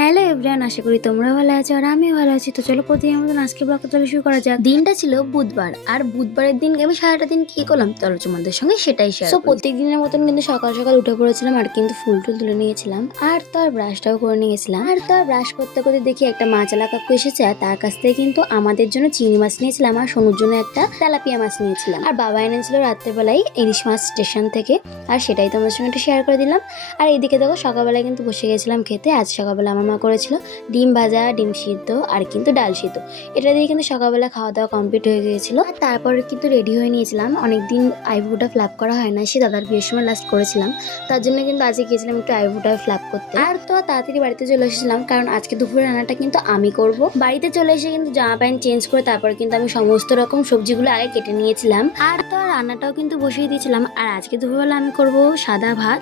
Hello everyone, আশা করি তোমরা ভালো আছো আর আমিও ভালো আছি। তো চলো প্রতিদিনের মতন আজকে ব্লগটা তাহলে শুরু করা যাক। দিনটা ছিল বুধবার, আর বুধবারের দিন আমি সারাটা দিন কি করলাম চলো তোমাদের সঙ্গে সেটাই শেয়ার করি। প্রত্যেক দিনের মতন কিন্তু সকাল সকাল উঠে পড়েছিলাম আর কিন্তু ফুল টুল তুলে নিয়েছিলাম, আর তো আর ব্রাশটাও করে নিয়েছিলাম। আর তো আর ব্রাশ করতে করতে দেখি একটা মাছালা কাকু এসেছে, আর তার কাছ থেকে কিন্তু আমাদের জন্য চিংড়ি মাছ নিয়েছিলাম আর সোনুর জন্য একটা তেলাপিয়া মাছ নিয়েছিলাম। আর বাবা এনেছিল রাত্রেবেলায় ইলিশ মাছ স্টেশন থেকে, আর সেটাই তোমাদের সঙ্গে একটু শেয়ার করে দিলাম। আর এইদিকে দেখো সকালবেলায় কিন্তু বসে গেছিলাম খেতে। আজ সকালবেলা আমার মা করেছিল ডিম ভাজা, ডিম সিদ্ধ আর কিন্তু ডাল সিদ্ধ। এটা দিয়ে কিন্তু সকালবেলা খাওয়া দাওয়া কমপ্লিট হয়ে গিয়েছিল। আর তারপরে কিন্তু রেডি হয়ে নিয়েছিলাম। অনেকদিন আইব্রোটা ফ্ল্যাপ করা হয় না, সে দাদার বিয়ের সময় লাস্ট করেছিলাম, তার জন্য কিন্তু আজকে গিয়েছিলাম একটু আইব্রোটা ফ্ল্যাপ করতে। আর তো তাড়াতাড়ি বাড়িতে চলে এসেছিলাম, কারণ আজকে দুপুরের রান্নাটা কিন্তু আমি করব। বাড়িতে চলে এসে কিন্তু জামা প্যান্ট চেঞ্জ করে তারপরে কিন্তু আমি সমস্ত রকম সবজিগুলো আগে কেটে নিয়েছিলাম, আর তো রান্নাটাও কিন্তু বসিয়ে দিয়েছিলাম। আর আজকে দুপুরবেলা আমি করব সাদা ভাত,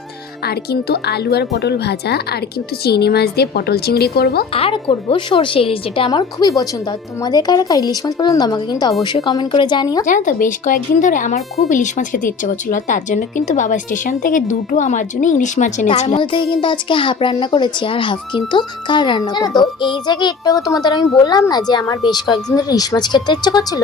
আর কিন্তু আলু আর পটল ভাজা, আর কিন্তু চিংড়ি মাছ দিয়ে পটল চিংড়ি করব, আর করব সরষে ইলিশ, যেটা আমার খুবই পছন্দ। তোমাদের কার কার ইলিশ মাছ পছন্দ আমাকে কিন্তু অবশ্যই কমেন্ট করে জানিও। জানো তো বেশ কয়েকদিন ধরে আমার খুব ইলিশ মাছ খেতে ইচ্ছে করছিল, তার জন্য কিন্তু বাবা স্টেশন থেকে দুটো আমার জন্য ইলিশ মাছ এনেছিল। তার মধ্যে থেকে কিন্তু আজকে হাফ রান্না করেছি আর হাফ কিন্তু কার রান্না করব। তো এই জায়গায় একটু তোমাদের আমি বললাম না যে আমার বেশ কয়েকদিন ধরে ইলিশ মাছ খেতে ইচ্ছে করছিল।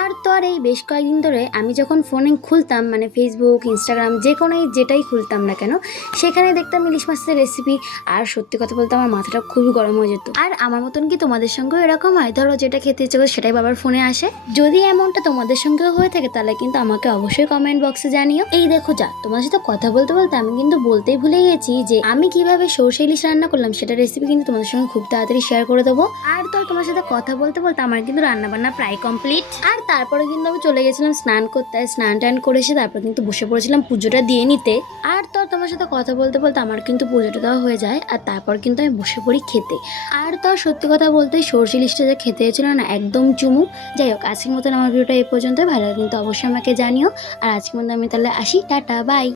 আর তো আর এই বেশ কয়েকদিন ধরে আমি যখন ফোনে খুলতাম, মানে ফেসবুক, ইনস্টাগ্রাম, যে কোনো যেটাই খুলতাম না কেন, সেখানে দেখতাম ইলিশ মাছের রেসিপি। আর সত্যি কথা বলতে আমার মাথাটা খুবই গরম হয়ে যেত। আর আমার মতন কি তোমাদের সঙ্গেও এরকম হয়? ধরো যেটা খেতে ইচ্ছে করে সেটাই বাবার ফোনে আসে। যদি এমনটা তোমাদের সঙ্গেও হয়ে থাকে তাহলে কিন্তু আমাকে অবশ্যই কমেন্ট বক্সে জানিও। এই দেখো যা, তোমার সাথে কথা বলতে বলতে আমি কিন্তু বলতেই ভুলে গেছি যে আমি কিভাবে সরষে ইলিশ রান্না করলাম সেটা রেসিপি কিন্তু তোমাদের সঙ্গে খুব তাড়াতাড়ি শেয়ার করে দেবো। আর তো তোমার সাথে কথা বলতে বলতে আমার কিন্তু রান্না বান্না প্রায় কমপ্লিট। আর তারপরে কিন্তু আমি চলে গেছিলাম স্নান করতে। স্নান টান করে এসে তারপর কিন্তু বসে পড়েছিলাম পুজোটা দিয়ে নিতে। আর তো তোমার সাথে কথা বলতে বলতে আমার কিন্তু পুজোটা দেওয়া হয়ে যায়, আর তারপর কিন্তু আমি বসে পড়ি খেতে। আর তো সত্যি কথা বলতে সরষে ইলিশটা যে খেতে হয়েছিল না, একদম চুমুক। যাই হোক, আজকের মতন আমার ভিডিওটা এই পর্যন্ত। ভালো কিন্তু অবশ্যই আমাকে জানিও। আর আজকের মধ্যে আমি তাহলে আসি, টাটা, বাই।